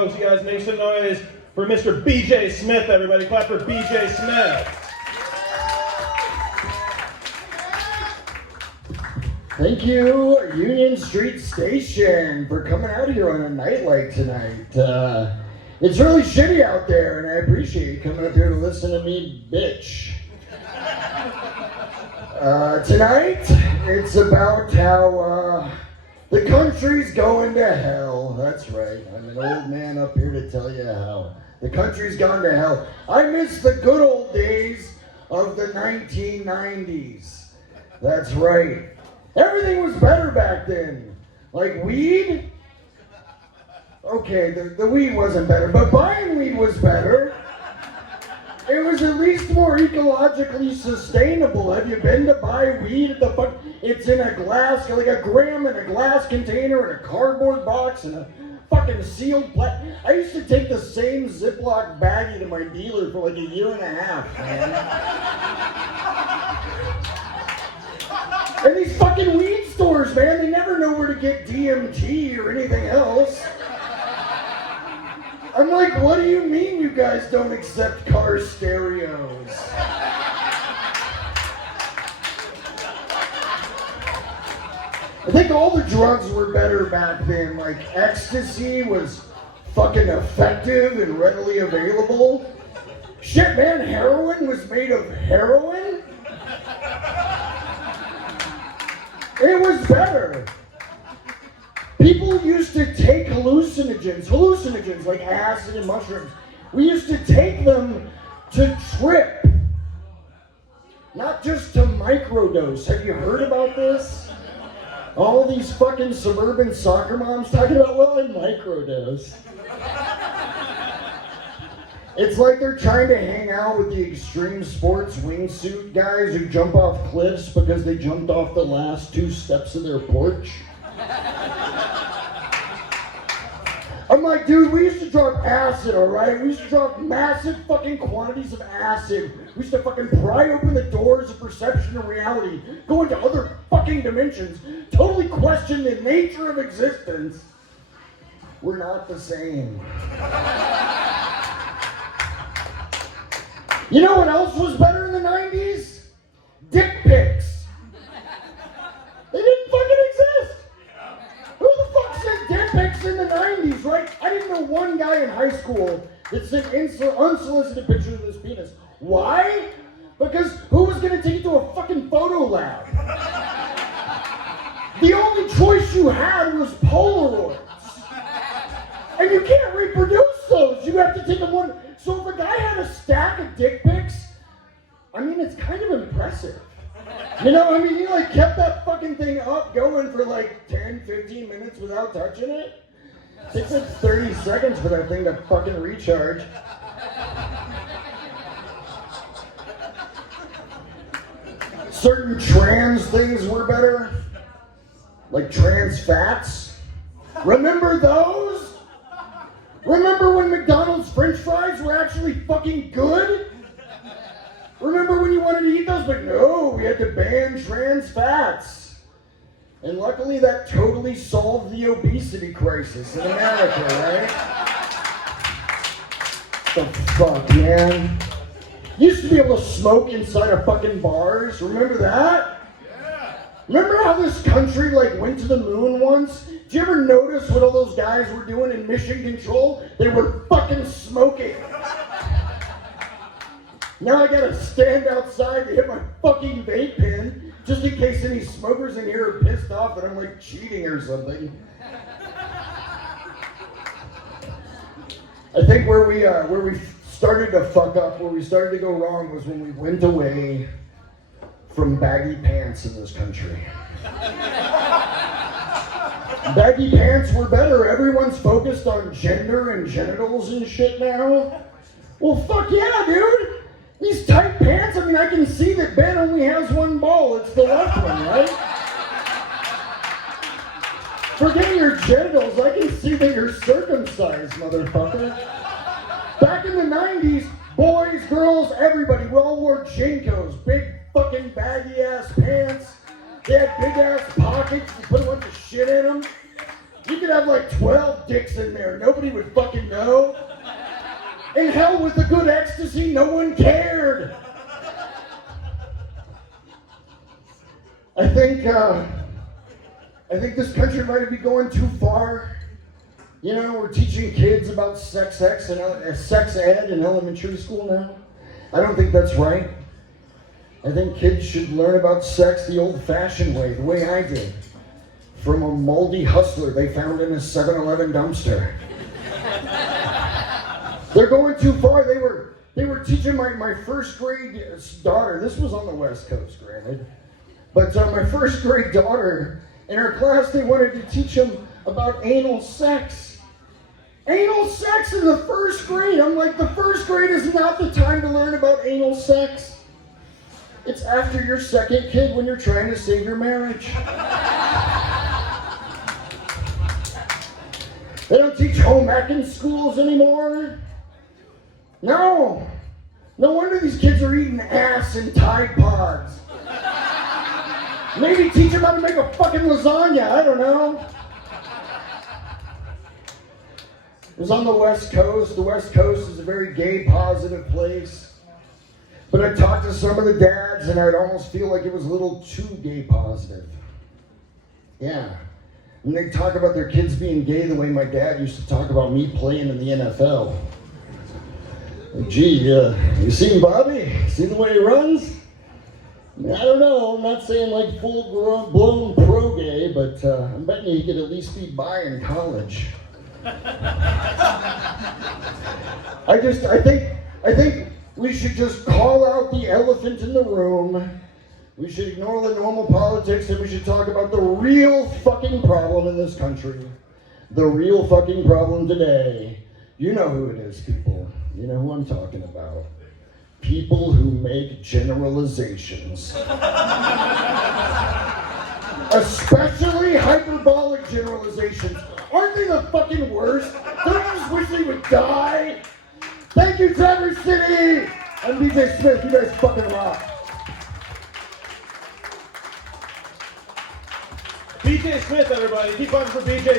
You guys make some noise for Mr. BJ Smith, everybody. Clap for BJ Smith. Thank you, Union Street Station, for coming out here on a night like tonight. It's really shitty out there, and I appreciate you coming up here to listen to me, bitch. Tonight, it's about how the country's going to hell. That's right. I'm an old man up here to tell you how the country's gone to hell. I miss the good old days of the 1990s. That's right. Everything was better back then. Like weed? Okay, the weed wasn't better, but buying weed was better. It was at least more ecologically sustainable. Have you been to buy weed at the fuck? It's in a glass, like a gram in a glass container in a cardboard box and a fucking sealed I used to take the same Ziploc baggie to my dealer for like a year and a half, man. And these fucking weed stores, man, they never know where to get DMT or anything else. I'm like, what do you mean you guys don't accept car stereos? I think all the drugs were better back then. Like ecstasy was fucking effective and readily available. Shit, man, heroin was made of heroin? It was better. People used to take hallucinogens like acid and mushrooms. We used to take them to trip, not just to microdose. Have you heard about this? All these fucking suburban soccer moms talking about, well, I microdose. It's like they're trying to hang out with the extreme sports wingsuit guys who jump off cliffs because they jumped off the last 2 steps of their porch. I'm like, dude, we used to drop acid, all right? We used to drop massive fucking quantities of acid. We used to fucking pry open the doors of perception and reality, go into other fucking dimensions, totally question the nature of existence. We're not the same. You know what else was better in the 90s? Dick pics. They didn't fucking exist. Who the fuck sent dick pics in the 90s, right? I didn't know one guy in high school that sent unsolicited pictures of his penis. Why? Because who was going to take it to a fucking photo lab? The only choice you had was Polaroids. And you can't reproduce those. You have to take them one. So if a guy had a stack of dick pics, I mean, it's kind of impressive. You know, I mean, he like kept that fucking thing up going for like 10, 15 minutes without touching it. It takes like 30 seconds for that thing to fucking recharge. Certain trans things were better. Like trans fats. Remember those? Remember when McDonald's French fries were actually fucking good? Remember when you wanted to eat those, but no, we had to ban trans fats. And luckily that totally solved the obesity crisis in America, right? The fuck, man? You used to be able to smoke inside of fucking bars, remember that? Yeah. Remember how this country like went to the moon once? Did you ever notice what all those guys were doing in mission control? They were fucking smoking. Now I gotta stand outside to hit my fucking vape pen just in case any smokers in here are pissed off that I'm like cheating or something. I think where we started to fuck up, where we started to go wrong was when we went away from baggy pants in this country. Baggy pants were better. Everyone's focused on gender and genitals and shit now. Well, fuck yeah, dude. These tight pants, I mean, I can see that Ben only has one ball. It's the left one, right? Forget your genitals. I can see that you're circumcised, motherfucker. Back in the 90s, boys, girls, everybody, we all wore JNCOs. Big fucking baggy ass pants. They had big ass pockets. You put a bunch of shit in them. You could have like 12 dicks in there. Nobody would fucking know. And hell, with the good ecstasy, no one cared. I think this country might be going too far. You know, we're teaching kids about sex ed in elementary school now. I don't think that's right. I think kids should learn about sex the old-fashioned way, the way I did. From a moldy hustler they found in a 7-Eleven dumpster. They're going too far. They were teaching my first grade daughter. This was on the West Coast, granted. But my first grade daughter, in her class, they wanted to teach them about anal sex. Anal sex in the first grade. I'm like, the first grade is not the time to learn about anal sex. It's after your second kid when you're trying to save your marriage. They don't teach home ec in schools anymore. No. No wonder these kids are eating ass and Tide Pods. Maybe teach them how to make a fucking lasagna. I don't know. It was on the West Coast. The West Coast is a very gay positive place. But I talked to some of the dads and I'd almost feel like it was a little too gay positive. Yeah. And they talk about their kids being gay the way my dad used to talk about me playing in the NFL. Like, gee, you seen Bobby? See the way he runs? I don't know, I'm not saying like full-blown pro-gay, but I'm betting you he could at least be bi in college. I think we should just call out the elephant in the room. We should ignore the normal politics and we should talk about the real fucking problem in this country. The real fucking problem today. You know who it is, people. You know who I'm talking about. People who make generalizations. Especially hyperbolic generalizations. Aren't they the fucking worst? Don't you just wish they would die? Thank you, Traverse City! I'm BJ Smith, you guys fucking rock. BJ Smith, everybody. Keep on for BJ